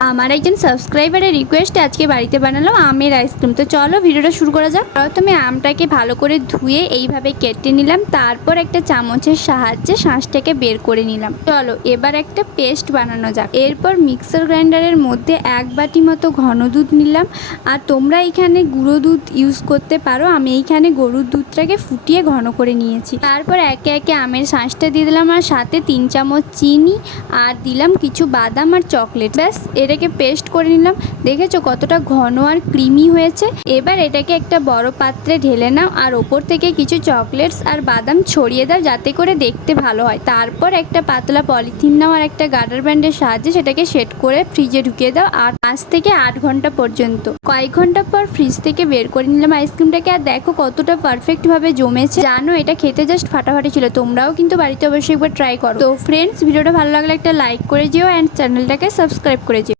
আমার একজন সাবস্ক্রাইবারের রিকোয়েস্টে আজকে বাড়িতে বানালাম আমের আইসক্রিম। তো চলো ভিডিওটা শুরু করা যাক। প্রথমে আমটাকে ভালো করে ধুয়ে এইভাবে কেটে নিলাম, তারপর একটা চামচের সাহায্যে শাঁসটাকে বের করে নিলাম। চলো এবার একটা পেস্ট বানানো যাক। এরপর মিক্সার গ্রাইন্ডারের মধ্যে 1 বাটি মতো ঘন দুধ নিলাম, আর তোমরা এখানে গুঁড়ো দুধ ইউজ করতে পারো। আমি এইখানে গরুর দুধটাকে ফুটিয়ে ঘন করে নিয়েছি। তারপর একে একে আমের শাঁসটা দিয়ে দিলাম, আর সাথে 3 চামচ চিনি আর দিলাম কিছু বাদাম আর চকলেট। ব্যাস এটাকে পেস্ট করে নিলাম। দেখেছো কতটা ঘন আর ক্রিমি হয়েছে। এবার এটাকে একটা বড় পাত্রে ঢেলে নাও, আর ওপর থেকে কিছু চকলেটস আর বাদাম ছড়িয়ে দাও যাতে করে দেখতে ভালো হয়। তারপর একটা পাতলা পলিথিন নাও আর একটা গার্ডার ব্যান্ডের সাহায্যে সেটাকে সেট করে ফ্রিজে ঢুকিয়ে দাও, আর 5 থেকে 8 ঘন্টা পর্যন্ত। কয়েক ঘন্টা পর ফ্রিজ থেকে বের করে নিলাম আইসক্রিমটাকে, আর দেখো কতটা পারফেক্টভাবে জমেছে। জানো এটা খেতে জাস্ট ফাটাফাটি ছিল। তোমরাও কিন্তু বাড়িতে অবশ্যই একবার ট্রাই করো। তো ফ্রেন্ডস, ভিডিওটা ভালো লাগলে একটা লাইক করে যেও অ্যান্ড চ্যানেলটাকে সাবস্ক্রাইব করে যেও।